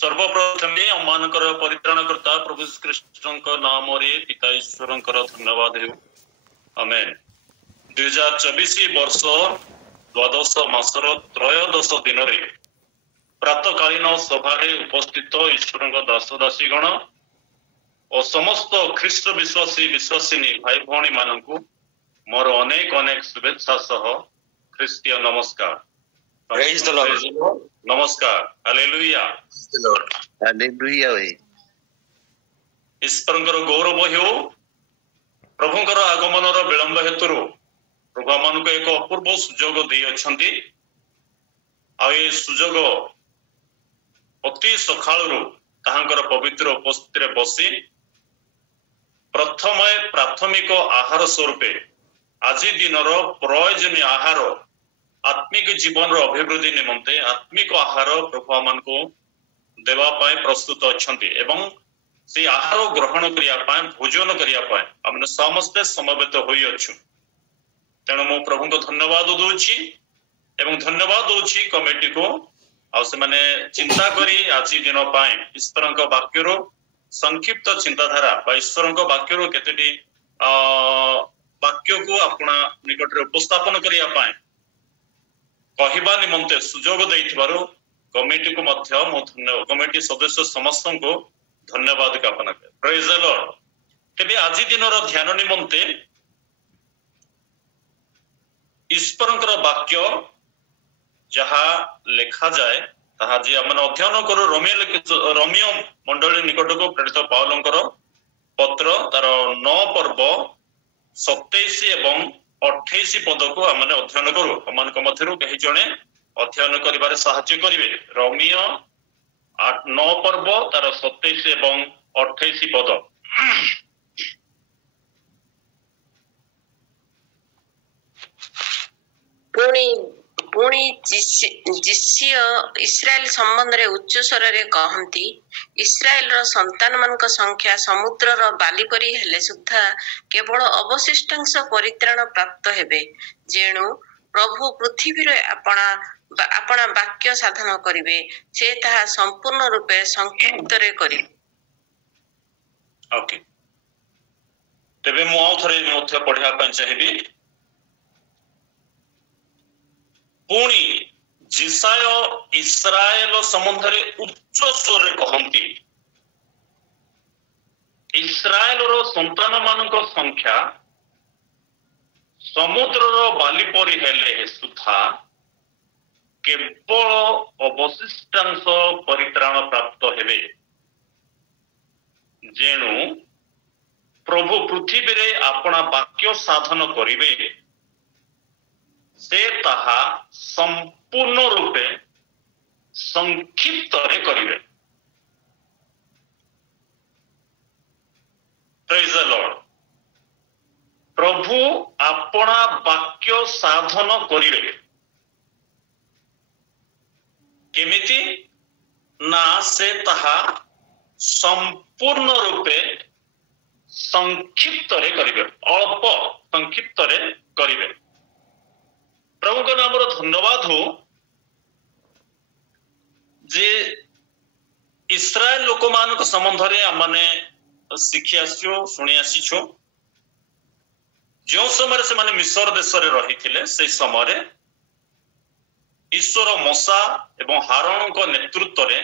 सर्वप्रथमे अमानकर परित्राणकर्ता प्रभु श्रीकृष्ण नाम पिता ईश्वर धन्यवाद हो आमेन। 2024 वर्ष द्वादश मासर त्रयोदश दिन प्रातकालीन सभारे उपस्थित ईश्वर दास दासीगण और समस्त ख्रीष्ट विश्वासी विश्वासिनी भाई भौणी मानू मोर अनेक अनेक शुभेच्छा सह ख्रीष्टीय नमस्कार। Praise the Lord. नमस्कार। Hallelujah. Praise the Lord. Hallelujah. ईश्वरंकर गौरव हो। प्रभुंकर आगमनर विलंब हेतु प्रभु आमको एक अपूर्व सुजोग दे अछंती। आ ये सुजोग अति सकाळु ताहांकर पवित्र उपस्थिति रे बसी प्रथम प्राथमिक आहार स्वरूपे आज दिनर प्रयोजनीय आहार आत्मिक जीवन अभिवृद्धि निमंते आत्मिक आहार प्रभु आमको देवा पाए प्रस्तुत अछंती एवं से आहार ग्रहण करिया पाए भोजन करिया पाए हमने समस्ते समवेत होई अछु। तेणु मो प्रभु को धन्यवाद दूची एवं धन्यवाद दूची कमिटी को आ से माने चिंता करी आज दिन पाए ईश्वर को वाक्यरो संक्षिप्त चिंताधारा बा ईश्वर को वाक्यरो केतेटी वाक्य को अपना निकट रे उपस्थापन करिया पाए कहवा निमंते सुजोग देइथिबारो कमिटी को मध्य मो धन्यवाद कमिटी सदस्य समस्त को धन्यवाद ज्ञापन करे। Praise the Lord. तेबे आज दिनर ध्यान निमंते ईश्वरंकर वाक्य जहा लेखा जाए ताहा जे हमन अध्ययन करू रोमियो मंडली निकट को प्रेरित पाउलंकर पत्र तार 9 पर्व 27 एवं 28 पद को हमने अध्ययन करू हमन मध्यरु कहि जणे अध्ययन करिबारे सहाय्य करिवे। रोमियो 9 पर्व तार 27 एवं 28 पद। पुणी जिसिय इस्राएल संबंध रे उच्च स्वर रे कहंती इस्राएल रो संतान मानक संख्या समुद्र रो बाली परी हेले सुद्धा केवल अवशिष्टांश परित्राण प्राप्त हेबे जेणु प्रभु पृथ्वी रे अपना वाक्य साधन करिवे से ताहा संपूर्ण रूपे संक्षिप्त रे करिवे। ओके तबे मो थरे मध्य पढिया पय चाहिबी। पुणी जिसाय इस्राएल संबंध रे उच्च स्वर रे कहंती इस्राएल रो संतान मानक संख्या समुद्र रो बाली परी हेले सुधा केवल अवशिष्टांश परित्राण प्राप्त हेबे जेणु प्रभु पृथ्वी रे अपना वाक्य साधन करिवे से ताहा संपूर्ण रूपे संक्षिप्त रे करिवे। Praise the Lord. प्रभु अपना वाक्य साधन करिवे केमिति ना से ताहा संपूर्ण रूपे संक्षिप्त रे करिवे अल्प संक्षिप्त रे करिवे। प्रभु का नाम धन्यवाद हो जे इस्राएल लोक मान संबंध रे आमने शिखी आसो शुणी आसीछो जो समय से माने मिस्र देश रे रही से समय ईश्वर मूसा एवं हारून को नेतृत्व रे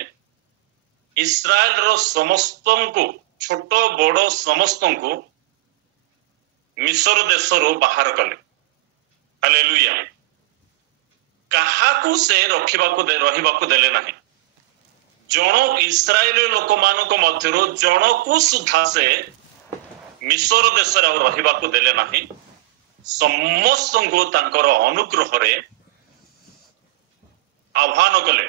इस्राएल रो समस्त को छोट बड़ समस्त को मिस्र देश रो बाहर कले। हालेलुया। काहाकू से रहिबाकू देले नाही। जण इस्राएल लोक मानक मध्यरु जणकू सुधा से मिस्र देश रे रहिबाकू देले नाही। समस्त को तांकर अनुग्रह रे आह्वान कले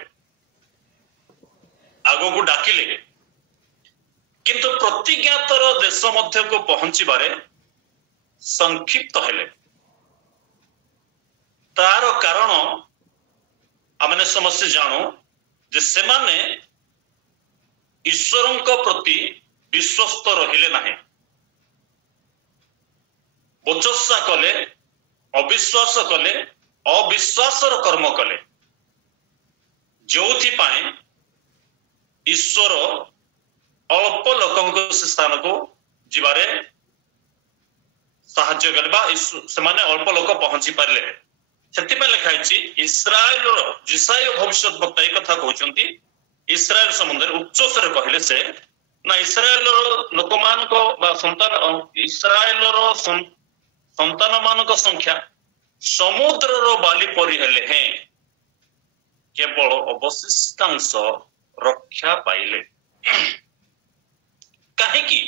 आगो को डाकिले किंतु प्रतिज्ञातर देश मध्य को पहुंची बारे संक्षिप्त हेले। तार कारण आमने समस्त जानू जे सेमाने ईश्वरंक प्रति विश्वस्त रहिले नाही। बचस्सा कले अविश्वास कले अविश्वासर कर्म कले जो ईश्वर अल्प लोक से स्थान को जीवारे साहाଯ୍ୟ कले बा से अल्प लोक पहुंची पारे से लिखाई इस्राएल जिसाय भविष्य वक्ता एक कथा कहते इस्राएल संबंध उच्च स्वर कहले से ना इस्राएल लोक मान संतान इस्राएल संतान मान संख्या समुद्र बाली परी हेले हैं केवल अवशिष्टांश रक्षा पाइले कहीं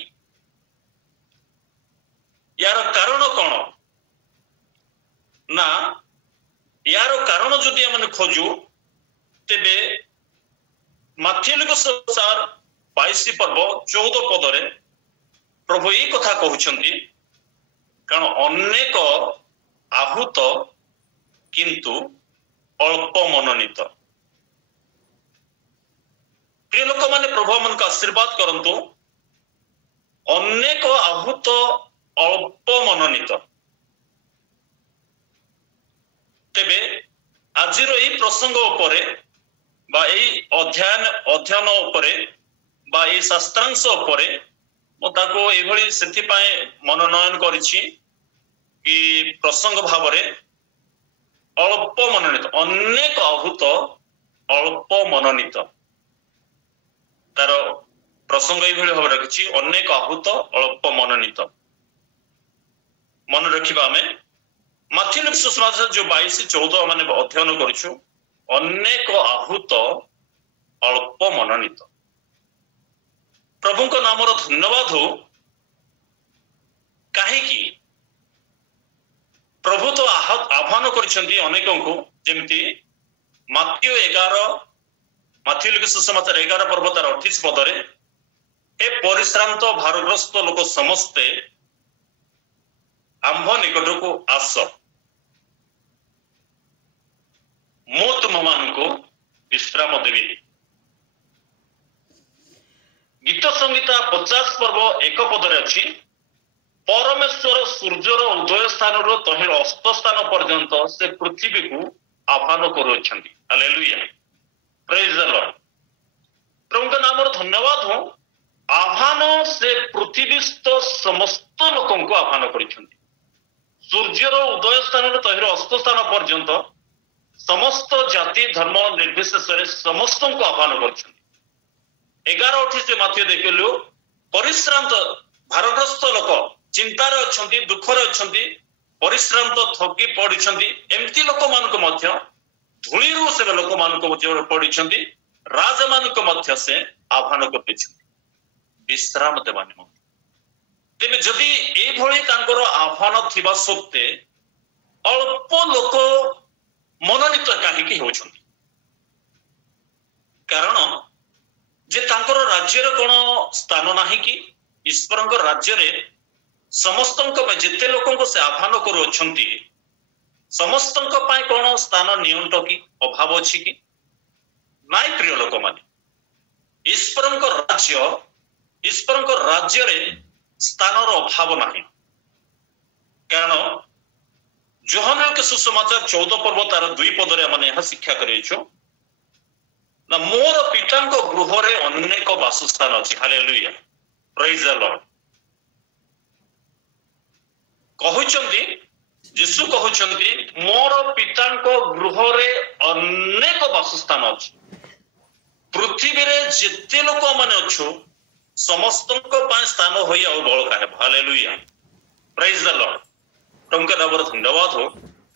यार कारण कौन ना यार कारण जदि आम खोजु तेबे माथ्यु सार 22 पर्व 14 पदरे प्रभु ये कथा कहउछंती कारण अनेक आहूत किंतु अल्प मनोनीत प्रिय लोक माने प्रभु मन का आशीर्वाद करंतु अनेक आहूत अल्प मनोनीत तेबे आजिर यही प्रसंग उपरे बा यही अध्ययन उपरे बा यही शास्त्रांश उपरे मोताको एभली सेति पाए मनोनयन करिछि कि प्रसंग भावरे अल्प मनोनीत अनेक आहूत अल्प मनोनीत तार प्रसंग ये भाव रखी अनेक आहूत अल्प मनोनीत मन रखा आम माथ्यु सुसमाचार जो 22-14 मान अध्ययन करूँ अनेक आहूत अल्प मनोनीत प्रभु नाम धन्यवाद हो कहीं प्रभु तो आह्वान कर जमती माथ्यु सुसमाचार 11 पर्व तार 38 पदरे हे परिश्रांत भारग्रस्त लोक समस्ते आंभ निकट को आस मु तुम मान को विश्राम देवी गीत संहिता 50 पर्व 1 पदरे अच्छी परमेश्वर सूर्यर उदय स्थान तहिर अस्त स्थान पर्यंत से पृथ्वी को आह्वान करुछंती हालेलुया प्रेज द लॉर्ड प्रभु का नाम धन्यवाद हो आह्वान से पृथ्वीस्थ समस्त लोक को आह्वान करिछंती सूर्यर उदय स्थान तहिर अस्त स्थान पर्यंत समस्त जाति धर्म निर्विशेष समस्त को आह्वान करिछंती 11-28 माथ्यु देखिलु परिश्रांत भारग्रस्त लोक चिंतार अच्छी दुखर अच्छी परिश्रांत थकी पड़ी एमती लोक मान धूली से लोक मान पड़ी राजा मान से आह्वान कर विश्राम देवा निमंते तेज जदि ये आह्वान थिबा सत्वे अल्प लोक मनोनीत कहीं होती कारण जे तांकर राज्य कौन स्थान ना कि ईश्वर राज्य रे समस्त जिते लोक से आह्वान करुँच समस्त कौन स्थान नियंट कि अभाव अच्छी कि नाई प्रिय लोक माने ईश्वर राज्य रे स्थान अभाव ना कारण यूहन्ना के सुसमाचार 14 पर्व तार 2 पदरे मैंने शिक्षा करेछु ना मोर पिता गृह रे अनेक वासस्थान अच्छी हालेलुया प्रेज द लॉर्ड कहउचंती यीशु कहउचंती मोर पिता गृह रे अनेक वासस्थान अच्छी पृथ्वी रे जिते लोक माने अच्छो समस्त स्थान होई आ बल का हालेलुया प्रेज द लॉर्ड प्रभु का नाम धन्यवाद हो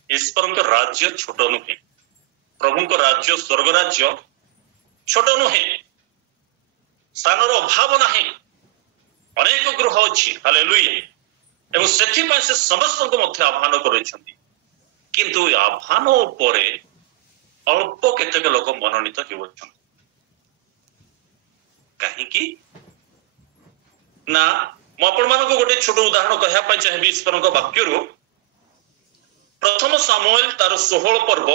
ईश्वर राज्य छोट नुहे प्रभु राज्य स्वर्ग राज्य छोट नुहे स्थान अभाव ना अनेक गृह अच्छी हालेलुया एवं से समस्त को आह्वान किंतु आह्वान उपरे अल्प केतेक लोक मनोनीत कहीं ना मुझे गोटे छोट उदाहरण कहना चाहिए ईश्वर वाक्य प्रथम सामुएल तार 16 पर्व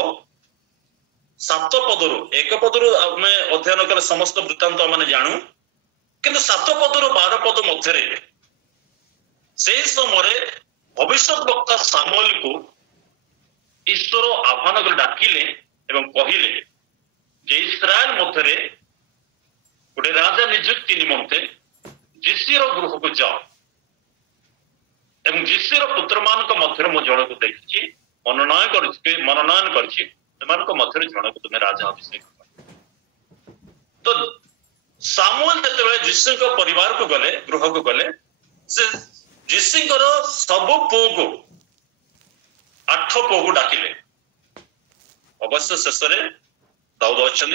7 पदरु 1 पदरु आम अध्ययन कले समस्त वृत्तांत मैंने जानू किंतु 7 पदरु 12 पद मध्य से समय भविष्य वक्ता सामुएल को ईश्वर आह्वान कर डाकिले एवं कहले जे इस्राएल मध्य गोटे राजा नियुक्ति निमंते जिसीर गृह को जाओ एवं जिसीर पुत्र मान मध्य मु जन को देखी मनोनयन कर जन को तुम्हें राजा अभिषेक तो सामुएल जो जिसु परिवार को गले गृह को गले से जिसुर सब पुओ को 8 पुओ को डाकिले अवश्य शेष दाऊद अच्छा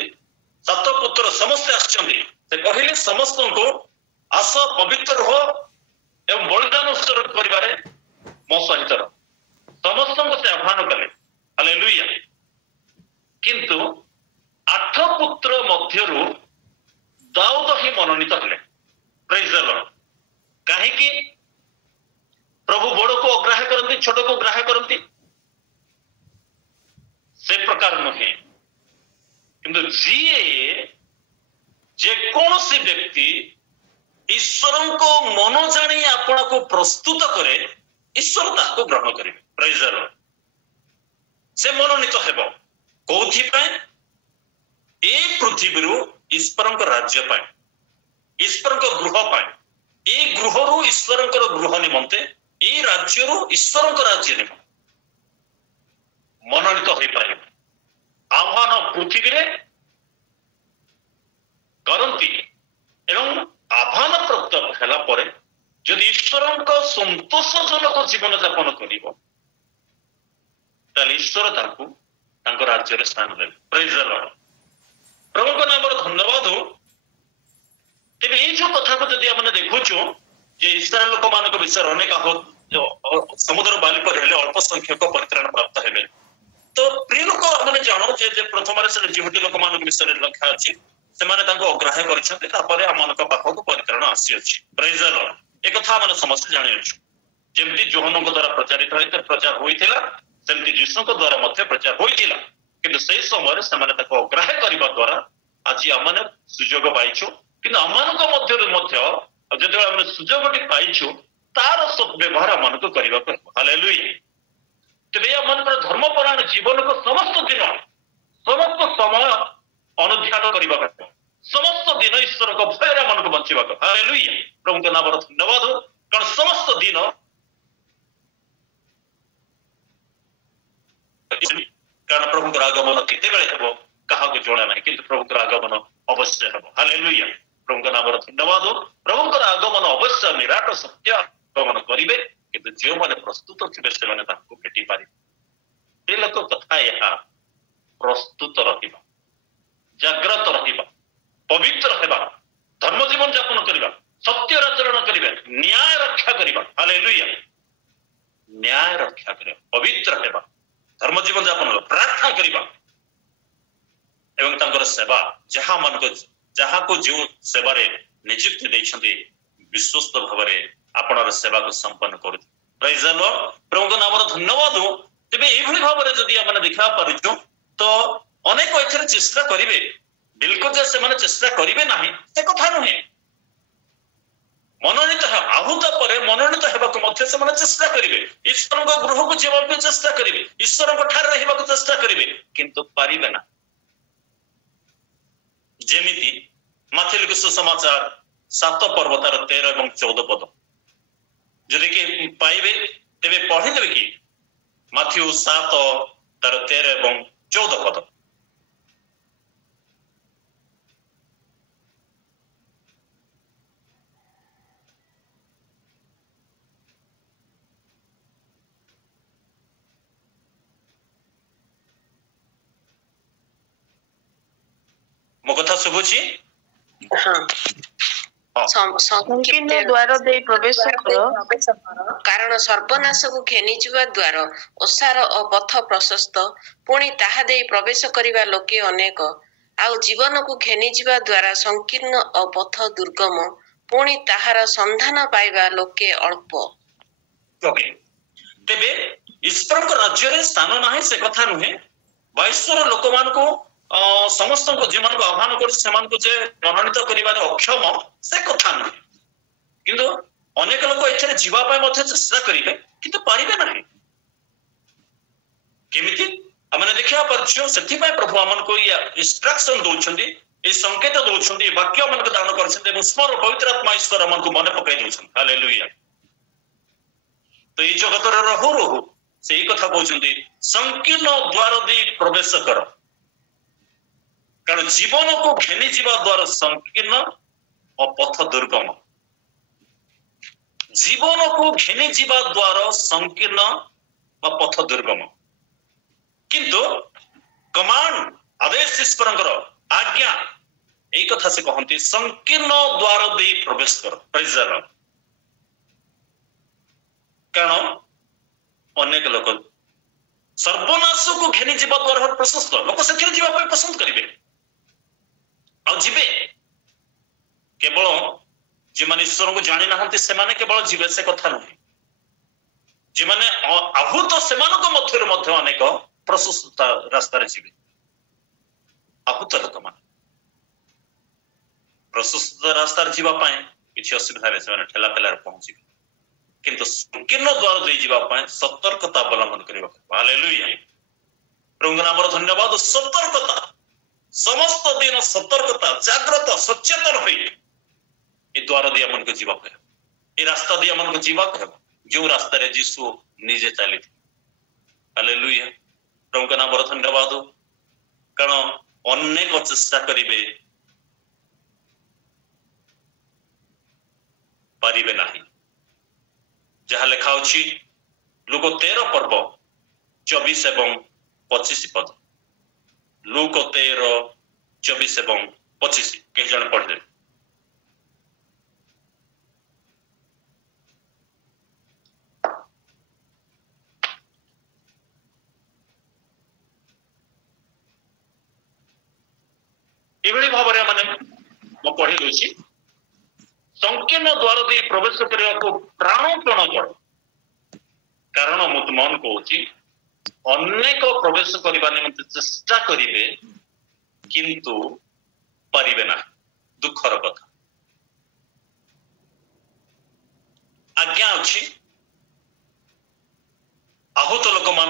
7 पुत्र समस्ते आसते कहले समस्त को आस पवित्र हो एवं बलिदान उत्सर्ग करिबारे मो सहित समस्त को से आह्वान कले हालेलुया किंतु 8 पुत्र मध्यरु दाऊद ही मनोनीत हेले प्रेज द लॉर्ड काहे कि प्रभु बड़ को अग्राह्य करती छोट को ग्राह्य करती से प्रकार नुहे किंतु जे कौन सी व्यक्ति ईश्वर को मन जानी आपण को प्रस्तुत करे ईश्वर ताको ग्रहण करेंगे प्रेज द लॉर्ड से मनोनीत हेबो कोथि पे ए पृथ्वी ईश्वर राज्य पाए ईश्वर गृह पाए ए गृह रु ईश्वर गृह निमंते ए राज्य रु ईश्वर राज्य निमंते मनोनीत हो पारे आह्वान पृथ्वी रे करती एवं आह्वान प्राप्त हैला परे जदि ईश्वर संतोषजनक जीवन यापन करिवो ताले ईश्वर ताकू तांको राज्य रे स्थान देबे प्रेज द लॉर्ड प्रभु को नाम धन्यवाद हो तेरे ये जो कथा को जदि हमने देखुचो जे इस्राएल लोक मान विषय अनेक समुद्र बाली पर हेले अल्प संख्यक परित्राण प्राप्त हेबे तो प्रिय लोक हमने जानो जे प्रथम से जिहुटी लोक मान विषय लिखा अछि से माने तांको अग्राह्य करिसते तापरे हमनक पाखक परित्राण आसी अछि प्रेज द लॉर्ड एक कथा हमने समस्त जानि अछि जेमति जोहनक द्वारा प्रचारित होइते प्रचार होइतिला सेमति यीशुक द्वारा मध्य प्रचार होइतिला किंतु से समय से अग्राह्य करने द्वारा आज आम सुजोग पाइछु किंतु आम जो सुजोग पाइछु तार सद्व्यवहार आम को करने को हालेलुया तेरे आम धर्मपरायण जीवन को समस्त दिन समस्त समय अनुध्यान करने समस्त दिन ईश्वर को भय आम को बचा हालेलुया प्रभु के नाम धन्यवाद हो कारण समस्त दिन कारण प्रभु आगमन केते क्या जना ना कि प्रभु आगमन अवश्य हम हालेलुया प्रभु नाम धन्यवाद हो प्रभु आगमन अवश्य निराट सत्य आगमन करेंगे कि जो मैंने प्रस्तुत थे से भेटी पारे लोक कथा यह प्रस्तुत रहा जाग्रत रहा पवित्र होगा धर्म जीवन यापन करवा सत्य आचरण करेंगे न्याय रक्षा करवा हालेलुया न्याय रक्षा कर पवित्र होगा धर्म जीवन यापन प्रार्थना करवा एवं तांकर सेवा जहाँ मान जहाँ को जो सेवा नियुक्ति देइछन्ते विश्वस्त भाव आपण सेवा को संपन्न कर प्रेज द लॉर्ड प्रभु नाम धन्यवाद हो तेबे एभली भाव जदि हमने देखा पारिछु तो अनेक एथरे चेष्टा करिवे बिल्कुल जे से माने चेष्टा करिवे नाही से कथा नुहे मनोनीत आहुत पर मनोनीत हेबाक मध्य से माने चेष्टा करिवे ईश्वर को गृह को जेबाक चेष्टा करिवे ईश्वर को ठार रहिबाक चेष्टा करिवे किंतु पारिबे ना जेमिति माथिल के सुसमाचार 7 पर्व तार 13 और 14 पद जदि के पाइबे तेबे पढ़ी देबे कि माथ्यू 7 तार 13 और 14 पद मो कथा शुभुची संकीर्ण द्वार दे प्रवेश कर कारण सर्वनाश को घेनिजिबा द्वार ओसार और पथ प्रशस्त पुणी ताहा दे प्रवेश करिबा लोके अनेक आउ जीवन को घेनिजिबा द्वारा संकीर्ण और पथ दुर्गम पुणी ताहार संधान पाइबा लोके अल्प ओके तेबे ईश्वर को राज्य रे स्थान नाही से कथा नुहे वैश्वर लोक मान को समस्त को जो मान को आह्वान कर मनोनीत कर अक्षम से कथा नुहे किंतु अनेक लोक एथरे जीवा पाए मध्य चेष्टा करेंगे किंतु पारिबे नाही केमिति हमने देखा परछो सेथि पाए प्रभु हमन को या इंस्ट्रक्शन दोछंदी ए संकेत दौरान वाक्य मन दान कर स्मर पवित्र आत्मा ईश्वर मन को मन पकई दौरान हालेलुया। तो ये जगत रहु रहु से कथा कहते संकीर्ण द्वार दे प्रवेश कर, कारण जीवन को घेनी जीवा द्वार संकीर्ण और पथ दुर्गम। जीवन को घेनी जीवा द्वार संकीर्ण और पथ दुर्गम, किंतु कमांड आदेश ईश्वर आज्ञा एक कथा से कहते संकीर्ण द्वार दे प्रवेश कर। Praise the Lord. कारण अनेक लोक सर्वनाश को घेनी जीवा द्वार प्रशस्त लोक से जीवाई पसंद करेंगे आ जीवे केवल जो मैंने ईश्वर को जानी ना से केवल जीवे से कथा नुहे, जो मैंने आहूत से मध्य अनेक प्रशस्त रास्तार जीवे। आहूत लोक मान प्रशस्त रास्तार जीवाई किसी असुविधा से ठेला पेलार पहुंचे, किंतु संकीर्ण द्वार दे जीवाई सतर्कता अवलंबन करने। हालेलुया। प्रभु नाम धन्यवाद। सतर्कता समस्त दिन सतर्कता जाग्रत सचेतन हो द्वार दिया मन को जीवा कह, ये रास्ता दिया मन को जीवा कह जो रास्ता रे यीशु निजे चली। हालेलुया। प्रभु का नाम धन्यवाद। कारण अनेक चेष्टा करिवे पारिबे नाही। जहाँ लिखा अच्छी लूक 13 पर्व 24 एवं 25 पद। लूक 13 24 एवं 25 कई जन पढ़े। एभली भाव में पढ़ी दूसरी संकीर्ण द्वार दे प्रवेश करने को प्राणपण कर, कारण मु मन कहूँ अनेक प्रवेश करने निमंते चेष्टा करेंगे किंतु पारिबे ना। दुखर कथा। आज्ञा अच्छी आहूत लोक मान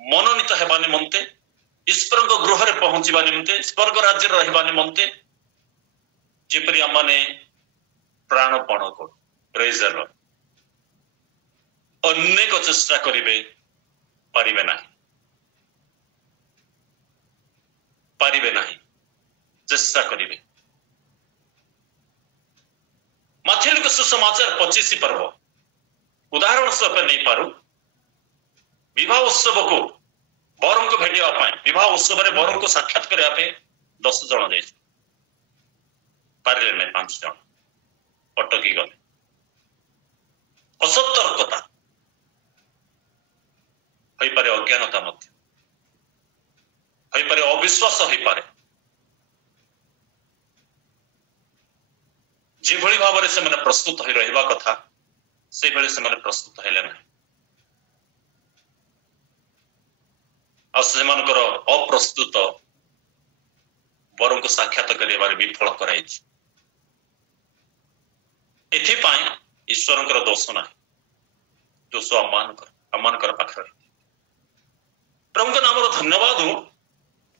मनोनीत होगा निमंते ईश्वर गृह में पहुंचवा निमंते स्वर्ग राज्य रहा निमंते जेपरी आमने प्राणपण कर। Praise the Lord. अनेक चेष्टा करेंगे पारिबे नाही, पारिबे नाही, चेष्टा करेंगे। माथिल सुसमाचार 25 पर्व उदाहरण स्वरूप नहीं पारू। विवाह उत्सव को बर को भेटा विवाह उत्सव में बर को साक्षात करने 10 जन जाए पारे नहीं 5 जन अटकी गले। असतर्कता हो पारे, अज्ञानता हो पारे, अविश्वास हो पारे। जे भली भाव से मैंने प्रस्तुत हो रहा कथा से भले से मैंने प्रस्तुत हेले ना। अप्रस्तुत बर को साक्षात कर विफल कराई। ईश्वर दोष ना, दोष आम पाखर। प्रभु नाम धन्यवाद।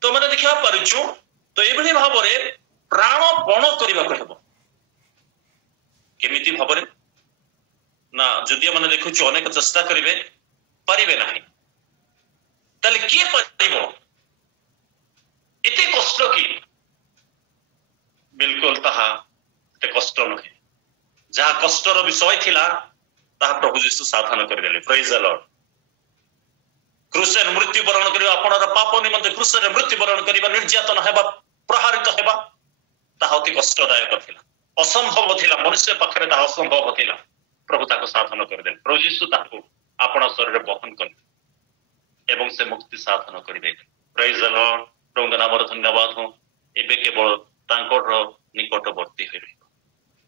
तो मैंने देखा पारिचु तो ये भाव में प्राणपण करने को केमिति भाव ना जदि मैंने देखु अनेक चेष्टा करेंगे पारिबे ना, ताले किए पारिबो? एते कष्ट कि बिल्कुल ताहा ते कष्ट नुहे। जहाँ कष्टर विषय थिला ताहा प्रभु यीशु साधन करदेले। Praise the lord. क्रूसरे मृत्यु वरण करबा आपनर पाप निमंते क्रूसरे मृत्यु वरण करबा निर्यातन हेबा प्रहारित हेबा ताहा अति कष्टदायक थिला, असंभव थिला। मनुष्य पाखरे ताहा असंभव थिला। प्रभु ताको साधन करदेले। प्रभु यीशु ताको आपन शरीर बहन कले एवं से मुक्ति साधन करदे। Praise the Lord. प्रभु नाम धन्यवाद हो। एबे केवल तांकर निकटवर्ती हो रहिबा,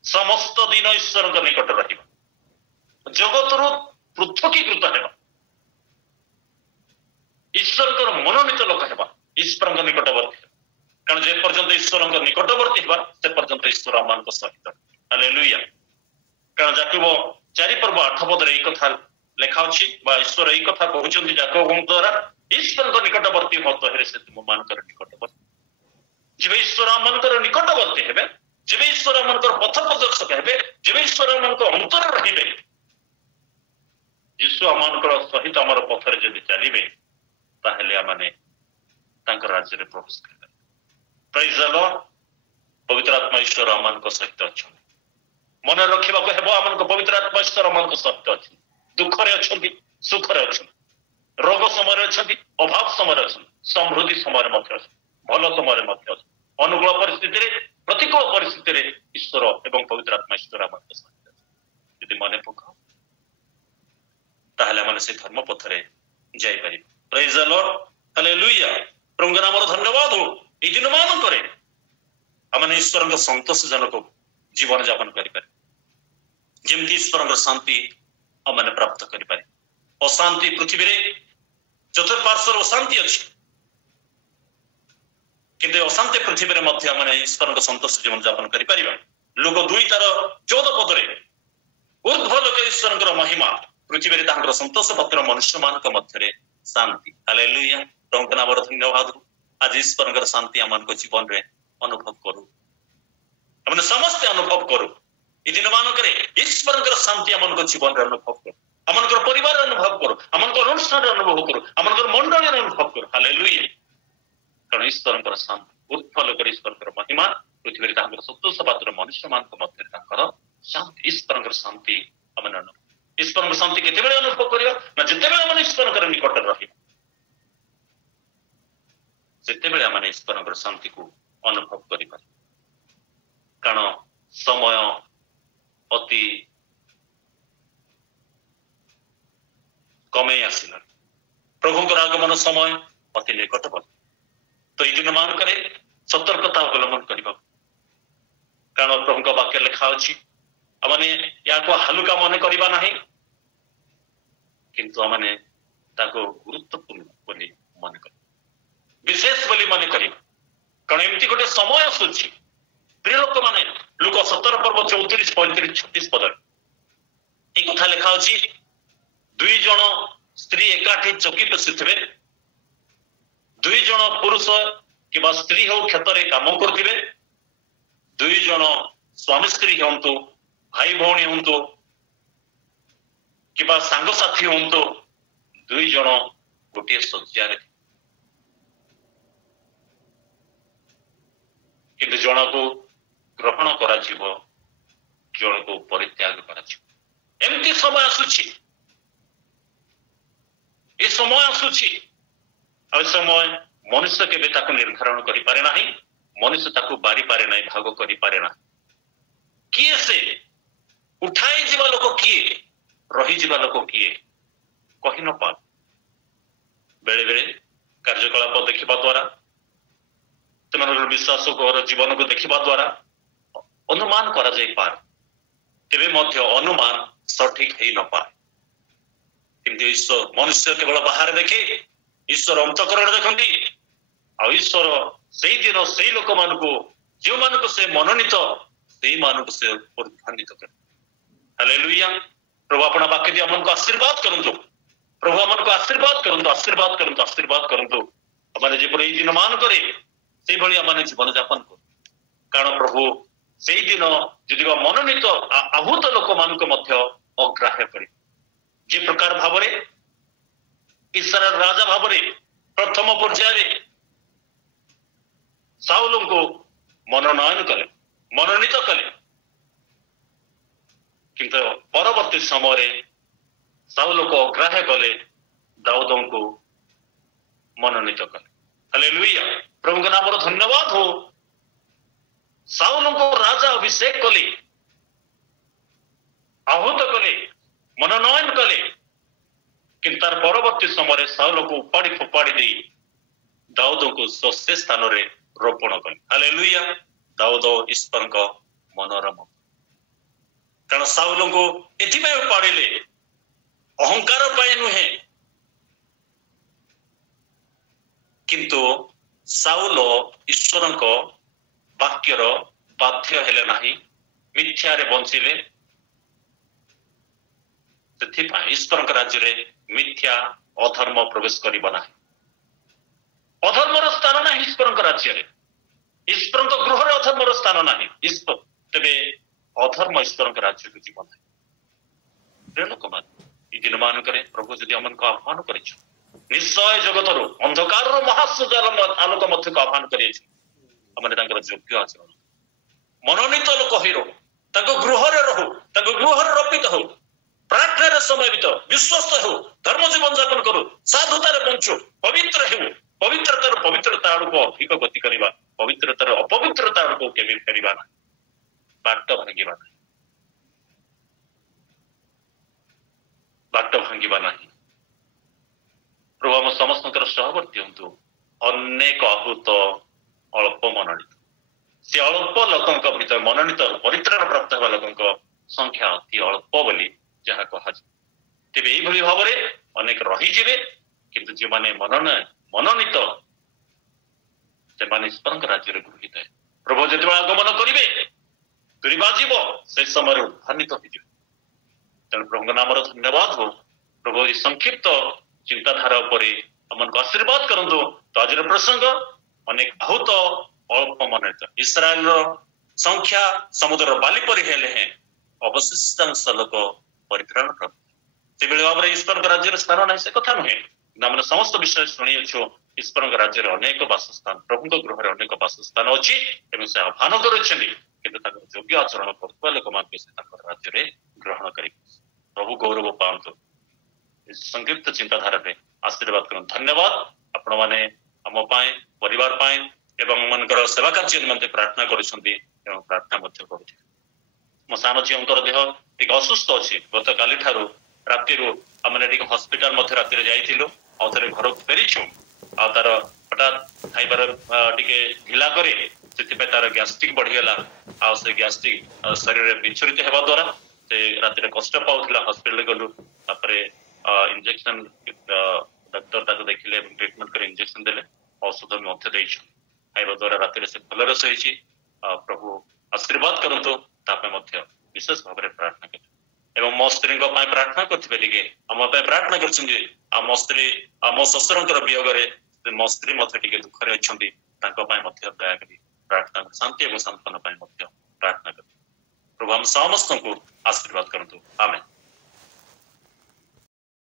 समस्त दिन ईश्वर निकट रहिबा, जगतर पृथकीकृत हेबा, ईश्वर मनोनीत लोक हेबा, ईश्वर निकटवर्ती। कारण जे पर्यंत ईश्वर निकटवर्ती हेबा से पर्यंत ईश्वर आम सहित। हालेलुया। कारण याकूब 4 पर्व 8 पद रे कथा लेखा अछि बा ईश्वर एई कथा कहउछन्ति याकूब द्वारा ईश्वर निकटवर्ती मत हेरे से तुम मानकर निकटवर्ती। ଯେବେ ଈଶ୍ୱର ଆମମାନଙ୍କର ନିକଟବର୍ତ୍ତୀ ହେବେ, ଯେବେ ଈଶ୍ୱର ଆମମାନଙ୍କର ପଥ ପ୍ରଦର୍ଶକ ହେବେ, ଯେବେ ଈଶ୍ୱର ଆମମାନଙ୍କ ଅନ୍ତର ରହିବେ, ଯୀଶୁ ଆମମାନଙ୍କର ସହିତ ଆମର ପଥରେ ଯଦି ଚାଲିବେ, ତାହେଲେ ଆମମାନେ ତାଙ୍କ ରାଜ୍ୟରେ ପ୍ରବେଶ କରିବେ। ପ୍ରେଜ୍ ଦ ଲର୍ଡ। ପବିତ୍ର ଆତ୍ମା ଈଶ୍ୱର ଆମମାନଙ୍କ ସହିତ ଅଛନ୍ତି। ମନେ ରଖିବାକୁ ହେବ, ଆମମାନଙ୍କ ପବିତ୍ର ଆତ୍ମା ଈଶ୍ୱର ଆମମାନଙ୍କ ସହିତ ଅଛନ୍ତି। ଦୁଃଖରେ ଅଛନ୍ତି, ସୁଖରେ ଅଛନ୍ତି, ରୋଗ ସମୟରେ ଅଛନ୍ତି, ଅଭାବ ସମୟରେ ଅଛନ୍ତି, ସମୃଦ୍ଧି ସମୟରେ ମଧ୍ୟ ଅଛନ୍ତି, ଭଲ ସମୟରେ ମଧ୍ୟ ଅଛନ୍ତି। ଅନୁକୂଳ ପରିସ୍ଥିତିରେ, ପ୍ରତିକୂଳ ପରିସ୍ଥିତିରେ ଈଶ୍ୱର ଏବଂ ପବିତ୍ର ଆତ୍ମା ଈଶ୍ୱର ଆମମାନଙ୍କ ସହିତ ଅଛନ୍ତି। ଯଦି ମନେ ପକାଉ, ତାହେଲେ ଆମେ ସେ ଧର୍ମ ପଥରେ ଯାଇପାରିବା। ପ୍ରେଜ୍ ଦ ଲର୍ଡ, ହାଲେଲୁୟା। ପ୍ରଭୁଙ୍କ ନାମର ଧନ୍ୟବାଦ ହଉ। ଏଇ ଦିନ ମାନଙ୍କରେ ଆମେ ଈଶ୍ୱରଙ୍କ ସନ୍ତୋଷଜନକ ଜୀବନ ଯାପନ କରିପାରିବା, ଯେମିତି ଈଶ୍ୱରଙ୍କର ଶାନ୍ତି ଆମେ ପ୍ରାପ୍ତ କରିପାରିବା। ଅଶାନ୍ତି ପୃଥିବୀରେ ଚତୁଃପାର୍ଶ୍ୱରେ ଅଶାନ୍ତି ଅଛି, କିନ୍ତୁ ଅଶାନ୍ତି ପୃଥିବୀରେ ମଧ୍ୟ ଆମେ ଈଶ୍ୱରଙ୍କ ସନ୍ତୋଷ ଜୀବନ ଯାପନ କରିପାରିବା। ଲୋକ 2:14 ପଦରେ ଉର୍ଦ୍ଧ୍ୱ ଲୋକ ଈଶ୍ୱରଙ୍କର ମହିମା, ପୃଥିବୀରେ ତାଙ୍କର ସନ୍ତୋଷ ପତ୍ର ମନୁଷ୍ୟମାନଙ୍କ ମଧ୍ୟରେ ଶାନ୍ତି। ହାଲେଲୁୟା। ପ୍ରଭୁଙ୍କ ନାମର ଧନ୍ୟବାଦ। ଆଜି ଈଶ୍ୱରଙ୍କର ଶାନ୍ତି ଆମମାନଙ୍କ ଜୀବନରେ ଅନୁଭବ କରୁ, ଆମେ ସମସ୍ତେ ଅନୁଭବ କରୁ। এই দিন ମାନଙ୍କରେ ଈଶ୍ୱରଙ୍କର ଶାନ୍ତି ଆମମାନଙ୍କ ଜୀବନରେ ଅନୁଭବ କରୁ, ଆମଙ୍କର ପରିବାର ଅନୁଭବ କରୁ, ଆମଙ୍କର ଅନୁଷ୍ଠାନରେ ଅନୁଭବ କରୁ, ଆମଙ୍କର ମଣ୍ଡଳୀରେ ଅନୁଭବ କରୁ। ହାଲେଲୁୟା। କାରଣ ଈଶ୍ୱରଙ୍କର ଶାନ୍ତି, ଉର୍ଦ୍ଧ୍ୱ ଲୋକରେ ଈଶ୍ୱରଙ୍କର ମହିମା, ପୃଥିବୀରେ ତାଙ୍କର ସନ୍ତୋଷ ପାତ୍ର ମନୁଷ୍ୟମାନଙ୍କ ମଧ୍ୟରେ ତାଙ୍କର ଶାନ୍ତି। ଈଶ୍ୱରଙ୍କର ଶାନ୍ତି ଆମେ ଅନୁଭବ, ଈଶ୍ୱରଙ୍କର ଶାନ୍ତି କେତେବେଳେ ଅନୁଭବ କରିବା ନା ଯେତେବେଳେ ଆମେ ଈଶ୍ୱରଙ୍କର ନିକଟରେ ରହିବା, ସେତେବେଳେ ଆମେ ଈଶ୍ୱରଙ୍କର ଶାନ୍ତିକୁ ଅନୁଭବ କରିପାରିବା। କାରଣ ସମୟ ଅତି କମେଇ ଆସିଲାଣି, ପ୍ରଭୁଙ୍କର ଆଗମନ ସମୟ ଅତି ନିକଟବର୍ତ୍ତୀ। ତ ଏଇ ଦିନ ମାନଙ୍କରେ ସତର୍କତା ଅବଲମ୍ବନ କରିବାକୁ, କାରଣ ପ୍ରଭୁଙ୍କ ବାକ୍ୟ ଲେଖା ଅଛି, ଆମେ ୟାକୁ ହାଲୁକା ମନେ କରିବା ନାହିଁ, କିନ୍ତୁ ଆମେ ତାକୁ ଗୁରୁତ୍ୱପୂର୍ଣ୍ଣ ବୋଲି ମନେ କରିବା, ବିଶେଷ ବୋଲି ମନେ କରିବା। କାରଣ ଏମିତି ଗୋଟେ ସମୟ ଆସୁଛି, ପ୍ରିୟ ଲୋକମାନେ, ଲୁକ 17 ପର୍ବ 34, 35, 36 ପଦରେ এই কথা লেখা ଅଛି, 2 ଜଣ ସ୍ତ୍ରୀ ଏକାଠି ଚକି ବସିଥିବେ, 2 ଜଣ ପୁରୁଷ କିମ୍ବା ସ୍ତ୍ରୀ ହଉ କ୍ଷେତରେ କାମ କରୁଥିବେ, 2 ଜଣ ସ୍ୱାମୀ ସ୍ତ୍ରୀ ହୁଅନ୍ତୁ, ଭାଇ ଭଉଣୀ ହୁଅନ୍ତୁ କିମ୍ବା ସାଙ୍ଗସାଥୀ ହୁଅନ୍ତୁ, 2 ଜଣ ଗୋଟିଏ ଶଯ୍ୟାରେ, କିନ୍ତୁ ଜଣକୁ ଗ୍ରହଣ କରାଯିବ, ଜଣକୁ ପରିତ୍ୟାଗ କରାଯିବ। ଏମିତି ସମୟ ଆସୁଛି, ଏ ସମୟ ଆସୁଛି, ଆଉ ଏ ସମୟ ମନୁଷ୍ୟ କେବେ ତାକୁ ନିର୍ଦ୍ଧାରଣ କରିପାରେ ନାହିଁ, ମନୁଷ୍ୟ ତାକୁ ବାରିପାରେ ନାହିଁ, ଭାଗ କରିପାରେ ନାହିଁ। କିଏ ସେ? ଉଠାଇ ଯିବା ଲୋକ କିଏ? ରହିଯିବା ଲୋକ କିଏ? କହି ନ ପାରୁ। ବେଳେ ବେଳେ କାର୍ଯ୍ୟକଳାପ ଦେଖିବା ଦ୍ୱାରା, ସେମାନଙ୍କର ବିଶ୍ୱାସ ଜୀବନକୁ ଦେଖିବା ଦ୍ୱାରା ଅନୁମାନ କରାଯାଇପାରେ, ତେବେ ମଧ୍ୟ ଅନୁମାନ ସଠିକ ହେଇ ନପାରେ। କିନ୍ତୁ ଈଶ୍ୱର, ମନୁଷ୍ୟ କେବଳ ବାହାରେ ଦେଖେ, ଈଶ୍ୱର ଅନ୍ତଃକରଣ ଦେଖନ୍ତି। ଆଉ ଈଶ୍ୱର ସେଇଦିନ ସେଇ ଲୋକମାନଙ୍କୁ, ଯେଉଁମାନଙ୍କୁ ସେ ମନୋନୀତ, ସେଇମାନଙ୍କୁ ସେ ଉଦ୍ଧାନିତ କରେ। ହାଲେଲୁୟା। ପ୍ରଭୁ ଆପଣ ବାକ୍ୟ ଦେଇ ଆମମାନଙ୍କୁ ଆଶୀର୍ବାଦ କରନ୍ତୁ, ପ୍ରଭୁ ଆମମାନଙ୍କୁ ଆଶୀର୍ବାଦ କରନ୍ତୁ, ଆଶୀର୍ବାଦ କରନ୍ତୁ, ଆଶୀର୍ବାଦ କରନ୍ତୁ। ଆମେ ଯେପରି ଏଇ ଦିନ ମାନଙ୍କରେ ସେଇଭଳି ଆମେ ଜୀବନ ଯାପନ କରୁ। କାରଣ ପ୍ରଭୁ ସେଇଦିନ ଯଦି ମନୋନୀତ ଆହୁତ ଲୋକମାନଙ୍କୁ ମଧ୍ୟ ଅଗ୍ରାହ୍ୟ କରିବେ। ଯେ ପ୍ରକାର ଭାବରେ ଇସ୍ରାଏଲ ରାଜା ଭାବରେ ପ୍ରଥମ ପର୍ଯ୍ୟାୟରେ ସାଉଲଙ୍କୁ ମନୋନୟନ କଲେ, ମନୋନୀତ କଲେ, କିନ୍ତୁ ପରବର୍ତ୍ତୀ ସମୟରେ ସାଉଲକୁ ଅଗ୍ରାହ୍ୟ କଲେ, ଦାଉଦଙ୍କୁ ମନୋନୀତ କଲେ। ହାଲେଲୁୟା। ପ୍ରଭୁଙ୍କ ନାମର ଧନ୍ୟବାଦ ହଉ। ସାଉଲଙ୍କୁ ରାଜା ଅଭିଷେକ କଲେ, ଆହୁତ କଲେ, ମନୋନୟନ କଲେ, କିନ୍ତୁ ତାର ପରବର୍ତ୍ତୀ ସମୟରେ ସାଉଲକୁ ଉପାଡ଼ି ଫୋପାଡ଼ି ଦେଇ ଦାଉଦଙ୍କୁ ସେ ସ୍ଥାନରେ ରୋପଣ କଲେ। ହାଲେଲୁୟା। ଦାଉଦ ଈଶ୍ୱରଙ୍କ ମନୋରମ। କାରଣ ସାଉଲଙ୍କୁ ଏଥିପାଇଁ ଉପାଡ଼ିଲେ, ଅହଙ୍କାର ପାଇଁ ନୁହେଁ, କିନ୍ତୁ ସାଉଲ ଈଶ୍ୱରଙ୍କ ବାକ୍ୟର ବାଧ୍ୟ ହେଲେ ନାହିଁ, ମିଥ୍ୟାରେ ବଞ୍ଚିଲେ। ସେଥିପାଇଁ ଈଶ୍ୱରଙ୍କ ରାଜ୍ୟରେ ମିଥ୍ୟା ଅଧର୍ମ ପ୍ରବେଶ କରିବ ନାହିଁ। ଅଧର୍ମର ସ୍ଥାନ ନାହିଁ ଈଶ୍ୱରଙ୍କ ରାଜ୍ୟରେ। ଅଧର୍ମର ସ୍ଥାନ ନାହିଁ ତେବେ ଅଧର୍ମ ଈଶ୍ୱରଙ୍କ ରାଜ୍ୟକୁ ଯିବ ନାହିଁ। ପ୍ରିୟ ଲୋକମାନେ, ଏଇ ଦିନ ମାନଙ୍କରେ ପ୍ରଭୁ ଯଦି ଆମମାନଙ୍କୁ ଆହ୍ୱାନ କରିଛୁ, ନିଶ୍ଚୟ ଜଗତରୁ ଅନ୍ଧକାରର ମହାସୁଜାଲ ଆଲୋକ ମଧ୍ୟକୁ ଆହ୍ୱାନ କରିଅଛି। ଆମେ ତାଙ୍କର ଯୋଗ୍ୟ ଆଚରଣ, ମନୋନୀତ ଲୋକ ହୋଇ ରହୁ, ତାଙ୍କ ଗୃହରେ ରହୁ, ତାଙ୍କ ଗୃହରେ ରପିତ ହଉ, ପ୍ରାର୍ଥନାରେ ସମୟ ବିତ, ବିଶ୍ୱସ୍ତ ହେଉ, ଧର୍ମ ଜୀବନ ଯାପନ କରୁ, ସାଧୁତାରେ ବଞ୍ଚୁ, ପବିତ୍ର ହେଉ। ପବିତ୍ରତାରୁ ପବିତ୍ରତା ଆଡ଼କୁ ଅଧିକ ଗତି କରିବା, ପବିତ୍ରତାର ଅପବିତ୍ରତା ଆଡ଼କୁ କେବେ ଫେରିବା ନାହିଁ, ବାଟ ଭାଙ୍ଗିବା ନାହିଁ, ବାଟ ଭାଙ୍ଗିବା ନାହିଁ। ପ୍ରଭୁ ଆମ ସମସ୍ତଙ୍କର ସହବର୍ତ୍ତୀ ହୁଅନ୍ତୁ। ଅନେକ ଆହୁତ ଅଳ୍ପ ମନୋନୀତ, ସେ ଅଳ୍ପ ଲୋକଙ୍କ ଭିତରେ ମନୋନୀତ ପରିତ୍ରାଣ ପ୍ରାପ୍ତ ହେବା ଲୋକଙ୍କ ସଂଖ୍ୟା ଅତି ଅଳ୍ପ ବୋଲି ଯାହା କୁହାଯିବ। ତେବେ ଏଇଭଳି ଭାବରେ ଅନେକ ରହିଯିବେ, କିନ୍ତୁ ଯେଉଁମାନେ ମନୋନୀତ ସେମାନେ ଈଶ୍ୱରଙ୍କ ରାଜ୍ୟରେ ଗୃହୀତ ହେବେ। ପ୍ରଭୁ ଯେତେବେଳେ ଆଗମନ କରିବେ, ତୁରୀ ବାଜିବ, ସେ ସମୟରେ ଉଦ୍ଧାନିତ ହୋଇଯିବେ। ତେଣୁ ପ୍ରଭୁଙ୍କ ନାମର ଧନ୍ୟବାଦ ହଉ। ପ୍ରଭୁ ଏହି ସଂକ୍ଷିପ୍ତ ଚିନ୍ତାଧାରା ଉପରେ ଆମକୁ ଆଶୀର୍ବାଦ କରନ୍ତୁ। ତ ଆଜିର ପ୍ରସଙ୍ଗ ଅନେକ ଆହୁତ ଅଳ୍ପ ମନୋନୀତ, ଇସ୍ରାଏଲର ସଂଖ୍ୟା ସମୁଦ୍ରର ବାଲି ପରି ହେଲେ ହେଁ ଅବଶିଷ୍ଟାଂଶ ଲୋକ ପରିତ୍ରାଣ ପ୍ରାପ୍ତ। ସେଭଳି ଭାବରେ ଈଶ୍ୱରଙ୍କ ରାଜ୍ୟରେ ସ୍ଥାନ ନାହିଁ ସେ କଥା ନୁହେଁ। ଆମେ ସମସ୍ତ ବିଷୟ ଶୁଣିଅଛୁ। ଈଶ୍ୱରଙ୍କ ରାଜ୍ୟରେ ଅନେକ ବାସସ୍ଥାନ, ପ୍ରଭୁଙ୍କ ଗୃହରେ ଅନେକ ବାସସ୍ଥାନ ଅଛି ଏବଂ ସେ ଆହ୍ୱାନ କରୁଛନ୍ତି, କିନ୍ତୁ ତାଙ୍କର ଯୋଗ୍ୟ ଆଚରଣ କରୁଥିବା ଲୋକମାନଙ୍କୁ ସେ ତାଙ୍କର ରାଜ୍ୟରେ ଗ୍ରହଣ କରିବେ। ପ୍ରଭୁ ଗୌରବ ପାଆନ୍ତୁ। ସଂକ୍ଷିପ୍ତ ଚିନ୍ତାଧାରାରେ ଆଶୀର୍ବାଦ କରନ୍ତୁ। ଧନ୍ୟବାଦ। ଆପଣମାନେ ଆମ ପାଇଁ, ପରିବାର ପାଇଁ ଏବଂ ମାନଙ୍କର ସେବା କାର୍ଯ୍ୟ ନିମନ୍ତେ ପ୍ରାର୍ଥନା କରୁଛନ୍ତି ଏବଂ ପ୍ରାର୍ଥନା ମଧ୍ୟ କରୁଥିବେ। ମୋ ସାନ ଝିଅଙ୍କର ଦେହ ଟିକେ ଅସୁସ୍ଥ ଅଛି। ଗତକାଲି ଠାରୁ ରାତିରୁ ଆମେ ଟିକେ ହସ୍ପିଟାଲ ମଧ୍ୟ ରାତିରେ ଯାଇଥିଲୁ, ଆଉ ଥରେ ଘରକୁ ଫେରିଛୁ। ଆଉ ତାର ହଠାତ୍ ଖାଇବାର ଟିକେ ଢିଲା କରି ସେଥିପାଇଁ ତାର ଗ୍ୟାଷ୍ଟ୍ରିକ ବଢିଗଲା। ଆଉ ସେ ଗ୍ୟାଷ୍ଟ୍ରିକ ଶରୀରରେ ବିଚ୍ଛୁରିତ ହେବା ଦ୍ୱାରା ସେ ରାତିରେ କଷ୍ଟ ପାଉଥିଲା। ହସ୍ପିଟାଲ ଗଲୁ, ତାପରେ ଇଞ୍ଜେକ୍ସନ ଡାକ୍ତର ତାକୁ ଦେଖିଲେ ଏବଂ ଟ୍ରିଟମେଣ୍ଟ କରି ଇଞ୍ଜେକ୍ସନ ଦେଲେ, ଔଷଧ ମଧ୍ୟ ଦେଇଛୁ। ଖାଇବା ଦ୍ୱାରା ରାତିରେ ସେ ଭଲରେ ଶୋଇଛି। ପ୍ରଭୁ ଆଶୀର୍ବାଦ କରନ୍ତୁ। ତା ପାଇଁ ମଧ୍ୟ ବିଶେଷ ଭାବରେ ପ୍ରାର୍ଥନା କରୁ ଏବଂ ମୋ ସ୍ତ୍ରୀଙ୍କ ପାଇଁ ପ୍ରାର୍ଥନା କରୁଥିବେ, ଟିକେ ଆମ ପାଇଁ ପ୍ରାର୍ଥନା କରୁଛନ୍ତି। ଆଉ ମୋ ସ୍ତ୍ରୀ, ମୋ ଶ୍ୱଶୁରଙ୍କର ବିୟୋଗରେ ମୋ ସ୍ତ୍ରୀ ମଧ୍ୟ ଟିକେ ଦୁଃଖରେ ଅଛନ୍ତି। ତାଙ୍କ ପାଇଁ ମଧ୍ୟ ଦୟାକରି ପ୍ରାର୍ଥନା, ଶାନ୍ତି ଏବଂ ସାନ୍ତ୍ୱନା ପାଇଁ ମଧ୍ୟ ପ୍ରାର୍ଥନା କରୁ। ପ୍ରଭୁ ଆମ ସମସ୍ତଙ୍କୁ ଆଶୀର୍ବାଦ କରନ୍ତୁ। ଆମେନ୍।